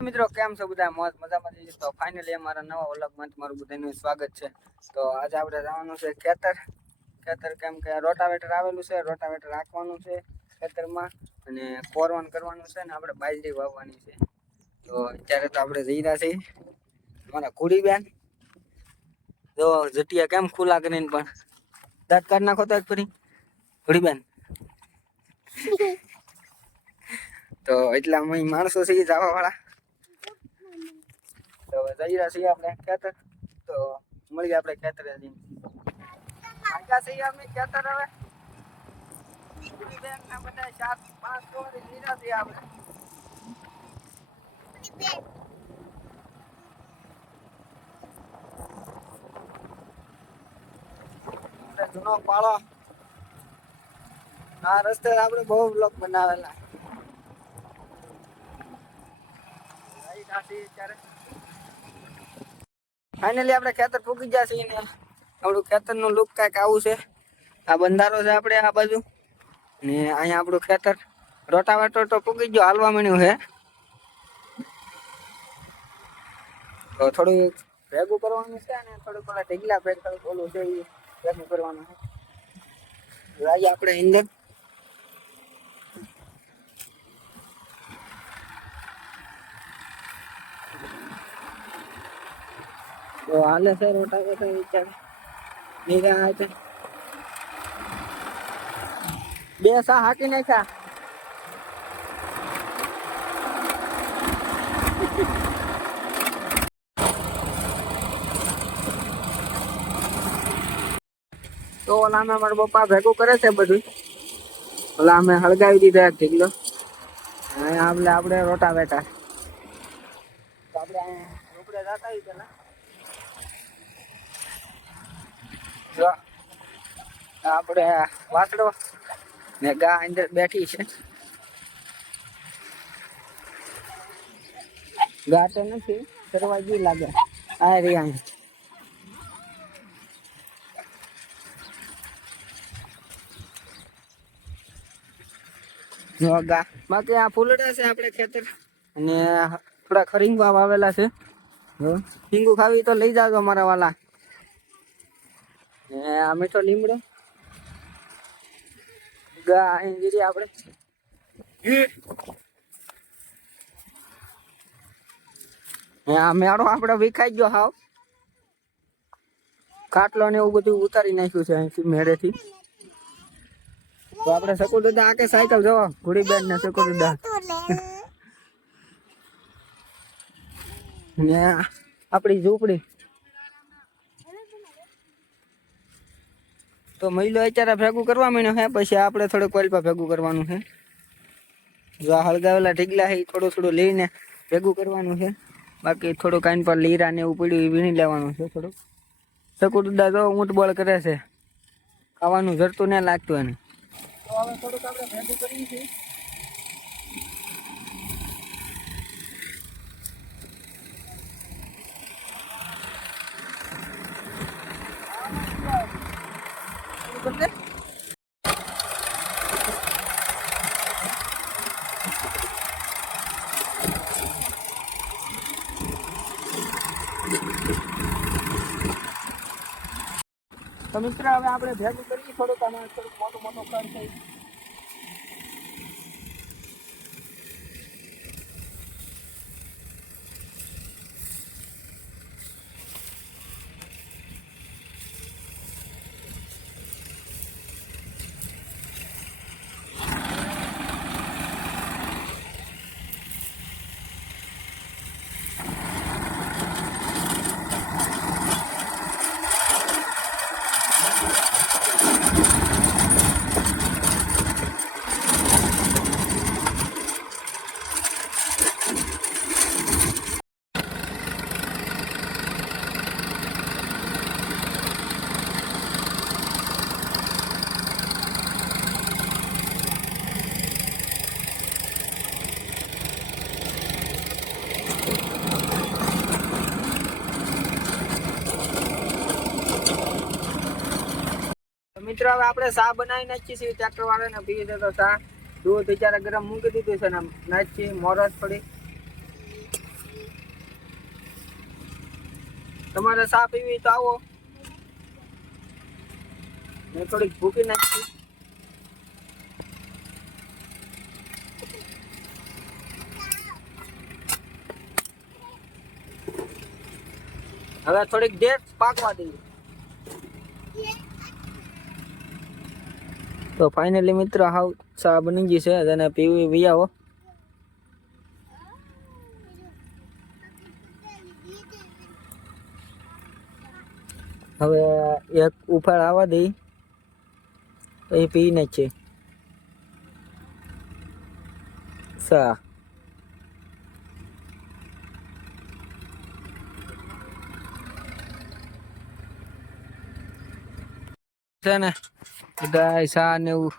મિત્રો કેમ છો બધા મોજ મજામાં જઈએ તો ફાઇનલી અમારા નવા વ્લોગમાં તમારું બધાનું સ્વાગત છે. તો આજે આપણે જવાનું છે ખેતર કેમ કે રોટાવેટર આવેલું છે, રોટાવેટર રાખવાનું છે ખેતરમાં અને કોરવાન કરવાનું છે ને આપણે બાજરી વાવવાની છે. તો અત્યારે તો આપણે જઈ રહ્યા છીએ અમારા કુડી બેન જો જટિયા કેમ ખુલ્લા કરીને પણ દાંત કાઢ નાખો તો ફરી કુડી બેન તો એટલા અમે માણસો છે જવા વાળા તો જઈ રહ્યા છીએ આપણે ખેતર. તો મળીએ આપણે ખેતરે જઈને આગા છીએ અમે ખેતર. હવે બેન ના બધા 4-5 છોડી લીધા છે આપણે જૂનો પાળો આ રસ્તે આપણે બહુ બ્લોક બનાવેલા ફાઇનલી આપણે ખેતર પૂકી ગયા છીએ ને આપણું ખેતરનું લુક કાંઈક આવું છે. આ બંધારો છે આપણે આ બાજુ ને અહીંયા આપણું ખેતર રોટાવેટર તો પૂકી ગયો, હાલવા મળ્યું છે. તો થોડું ભેગું કરવાનું છે ને થોડુંક પેલા ઢીગલા ભેગ થોડુંક ઓલું છે એ ભેગું કરવાનું છે. આજે આપણે અંદર તો હાલે છે રોટાવેટર વિચાર નિરા છે. બે સા હાકી નાખ્યા તો ઓલા અમે મારા પપ્પા ભેગું કરે છે બધું. ઓલા અમે હળગાવી દીધા એક ઢીગલો આપણે રોટાવેટર તો આપણે રોકડે જતા આવી પેલા જો આપણે વાસડો ને ગા અંદર બેઠી છે. ગા તો નથી સરવા જી લાગે આ રહ્યા ગા. બાકી આ ફૂલડા છે આપણે ખેતર અને થોડા ખરીંગવા વાવેલા છે. હિંગુ ખાવી તો લઈ જાજો મારા વાલા. આ મીઠો લીમડો ગા અહીં ગીરી આપણે આ મેળો આપણે વિખાઈ ગયો હાવ. ખાટલો ને એવું બધું ઉતારી નાખ્યું છે અહીંથી મેળેથી. તો આપણે શકુર દાદા આકે સાયકલ જવા ઘોડી બેન ને શકુર દાદા ને આપણી ઝૂંપડી તો મહિલો અત્યારે ભેગું કરવા માંડ્યો હે. પછી આપણે થોડુંક કોલપા ભેગું કરવાનું છે. જો આ હળગાવેલા ઢીગલા છે થોડું લઈને ભેગું કરવાનું છે. બાકી થોડુંક આઈન પર લીરા ને એવું પડ્યું એ વીણી લેવાનું છે. થોડુંક શકુર દાદા તો ઊંટ બળ કરે છે, ખાવાનું જરતું ને લાગતું એને. તો હવે થોડુંક આપણે ભેગું કરીએ છીએ. તો મિત્ર હવે આપણે ભેગું કરીએ થોડુંક અને થોડુંક મોટો કર થઈ. મિત્રો હવે આપણે ચા બનાવી નાખીએ છીએ ટ્રેક્ટર વાળાને પી તો ચા દૂધ અત્યારે ગરમ મૂકી દીધું છે ને નાખીએ મોરસ થોડી તમારે ચા પીવી તો આવો. મેં થોડીક ભૂકી નાખી. હવે થોડીક દેર પાકવા દઈએ. તો ફાઇનલી મિત્રો હાવ ચા બની ગઈ છે, અને પીવી આવો. હવે એક ઉફાળ આવવા દઈ પછી પીને જ છે ચા. છે ને ગાય ચા ને એવું.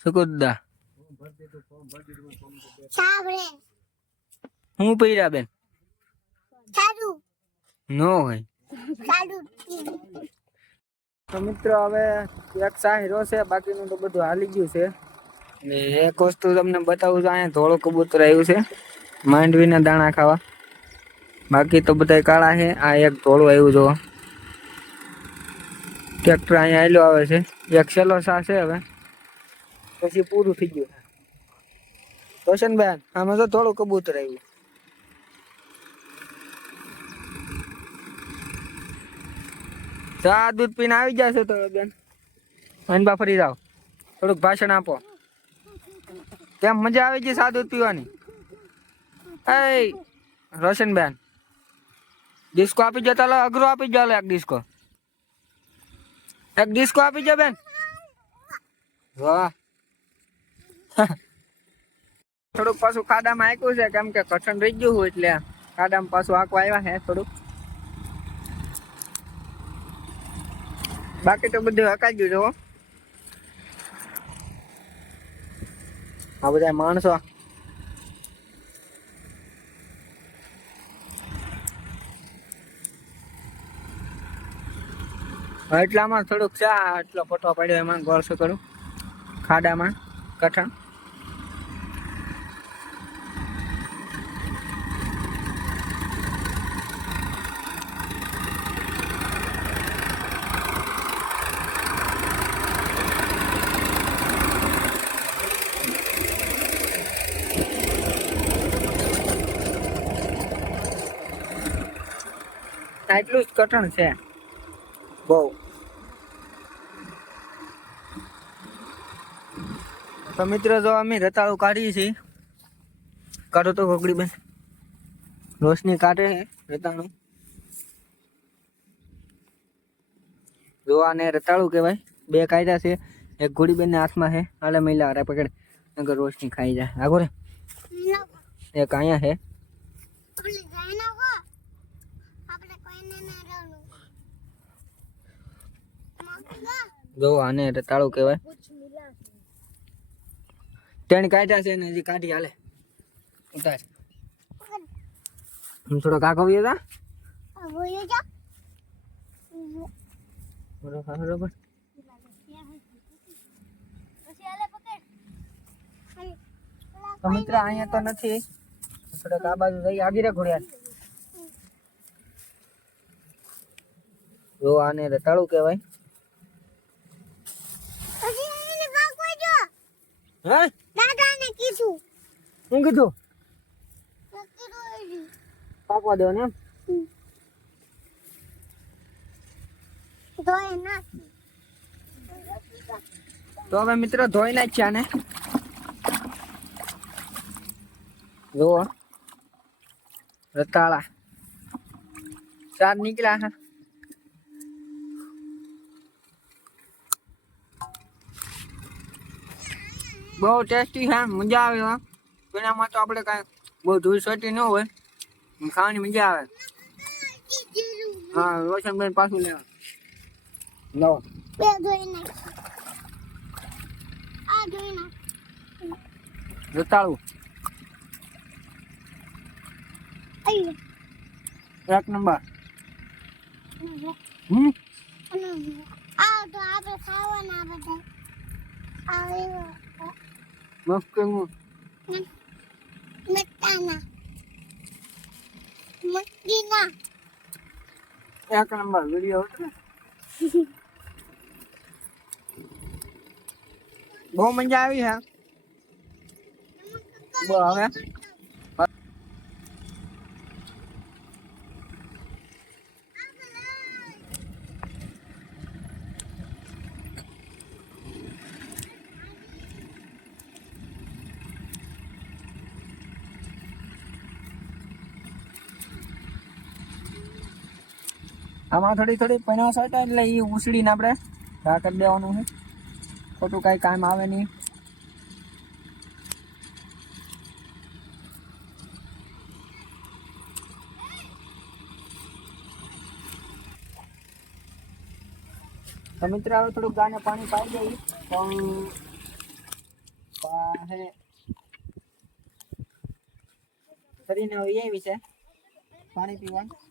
સુકુદા હું પીરા બેન નો હોય. તો મિત્રો હવે એક ચા હીરો છે, બાકીનું તો બધું હાલી ગયું છે. ને એક વસ્તુ તમને બતાવું છું, અહીંયા ધોળું કબૂતર આવ્યું છે માંડવીના દાણા ખાવા. બાકી તો બધા કાળા છે. આ એક ધોળું આવ્યું જો. ટ્રેક્ટર અહીંયા આવેલો આવે છે. એક સેલો સા છે, હવે પછી પૂરું થઈ ગયું. રોશનબેન આમાં તો થોડું કબૂતર આવ્યું. ચા દૂધ પીને આવી જશે તો બેન અનબા ફરી જાઓ, થોડુંક ભાષણ આપો. કેમ મજા આવી ગઈ ચા દૂધ પીવાની? એ રોશનબેન ડિસ્કો આપી જતા લો, અઘરો આપી જાવ એક ડિસ્કો. એક ડિસ્કો આપી જાવ બેન. વાહ. થોડુંક પાછું ખાડામાં આંક્યું છે, કેમ કે કઠણ રહી ગયું હોય એટલે ખાડામાં પાછું આંકવા આવ્યા છે થોડુંક. બાકી તો બધું હકાઈ ગયું છે. આ બધા માણસો એટલામાં થોડુંક ચા એટલો ફોટો પડ્યો એમાં ગોળ શું કરું ખાડામાં કઠણ. એટલું જ કઠણ છે બહુ. તો મિત્રો જો અમે રતાળું કાઢીએ છીએ. કાઢો તો ઘોગડી બેન. રોશની કાઢે છે રતાળું. જો આને રતાળું કહેવાય. બે કાયદા છે, એક ઘોડી બેન ના હાથમાં છે. હાલે મહિલા હારે પકડ નગર રોશની ખાઈ જાય. આગો રે એક અહીંયા છે. જો આને રતાળું કહેવાય. તેની કાઢ્યા છે ને હજી કાઢી હાલે ઉતાર. થોડો કાકો વ્યો જા બરોબર. તો મિત્ર અહીંયા તો નથી, થોડોક આ બાજુ જઈ આગી રે ઘોડિયા. જો આને રતાળું કહેવાય. હે દાદાને કીધું. શું કીધું? પાકવા દેવાનું એમ. તો હવે મિત્રો ધોઈ નાખ્યા ને જો રતાળા ચાર નીકળ્યા હા. બહુ ટેસ્ટી છે, મજા આવે. એનામાં તો આપણે કાંઈ બહુ ધૂળ સોટી ન હોય, ખાવાની મજા આવે. હા રોશનબેન પાછું લેવા લો. રતાળું એક નંબર. આ તો આપણે ખાવાના બધા. મસ્કનું મટાના મકીના એક નંબર વિડિયો હતો ને બહુ મજા આવી હે બહુ હવે આમાં થોડી થોડી પૈણા સાટા એટલે એ ઉસળીને આપણે ઘા કરી દેવાનું છે ખોટું કાંઈ કામ આવે નહીં તો મિત્ર હવે થોડુંક ગાને પાણી પાઈ દઈએ પણ પાસે શરીરને હવે એવી છે પાણી પીવાનું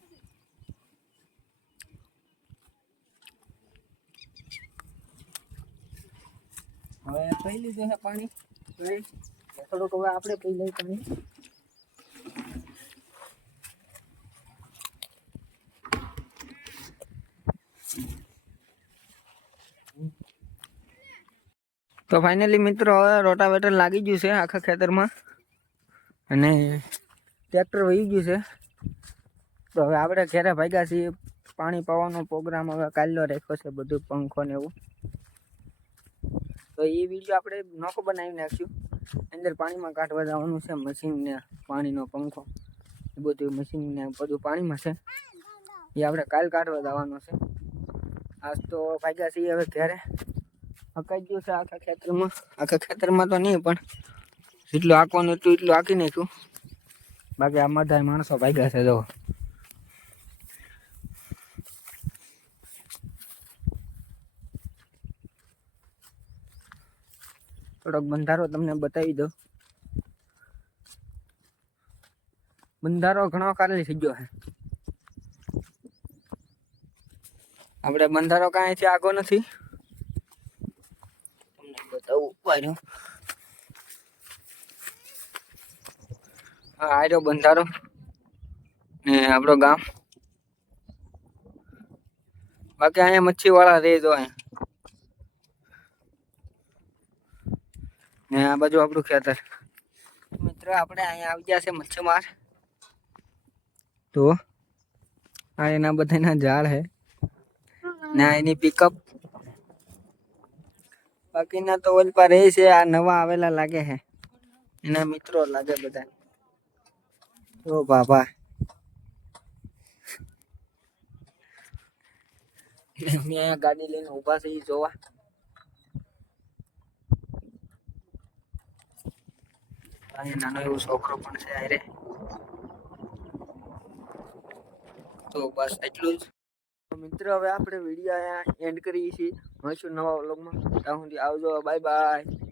હવે પી લીધું છે પાણી થોડુંક હવે આપણે પી લઈએ પાણી તો ફાઇનલી મિત્રો હવે રોટાવેટર લાગી ગયું છે આખા ખેતરમાં અને ટ્રેક્ટર વહી ગયું છે તો હવે આપણે ઘરે ભાગ્યા છીએ પાણી પાવાનો પ્રોગ્રામ હવે કાલનો રાખ્યો છે બધું પંખો ને એવું તો એ વિડીયો આપણે નોખો બનાવી નાખ્યું અંદર પાણીમાં કાઢવા જવાનું છે મશીનને પાણીનો પંખો એ બધું મશીનને બધું પાણીમાં છે એ આપણે કાલ કાઢવા જવાનું છે આજ તો ભાગ્યા છીએ હવે ઘરે હકાઈ ગયું છે આખા ખેતરમાં તો નહીં પણ જેટલું આંકવાનું એટલું આંકી નાખ્યું બાકી આ બધા માણસો ભાગ્યા છે જો થોડોક બંધારો તમને બતાવી દો બંધારો ઘણો કારલી થઈ ગયો છે આપણે બંધારો કાંઈથી આગો નથી તમને બતાવું પાડ્યો હા આર્યો બંધારો ને આપણો ગામ બાકી અહીંયા મચ્છી વાળા રહે જો અહીંયા ને આ બાજુ આપણું ખેતર મિત્ર આપણે અહીંયા આવી ગયા છે મચ્છીમાર તો આ એના બધાના ઝાડ છે ને એની પિકઅપ બાકીના તો ઓલ પર રહે છે આ નવા આવેલા લાગે છે એના મિત્રો લાગે બધા ઓ બાબા અહીંયા ગાડી લઈને ઊભા છે જોવા અહીંયા નાનો એવો છોકરો પણ છે આરે તો બસ એટલું જ મિત્ર હવે આપણે વિડીયો અહીંયા એન્ડ કરીએ છીએ મળશું નવા વ્લોગમાં ત્યાં સુધી આવજો બાય બાય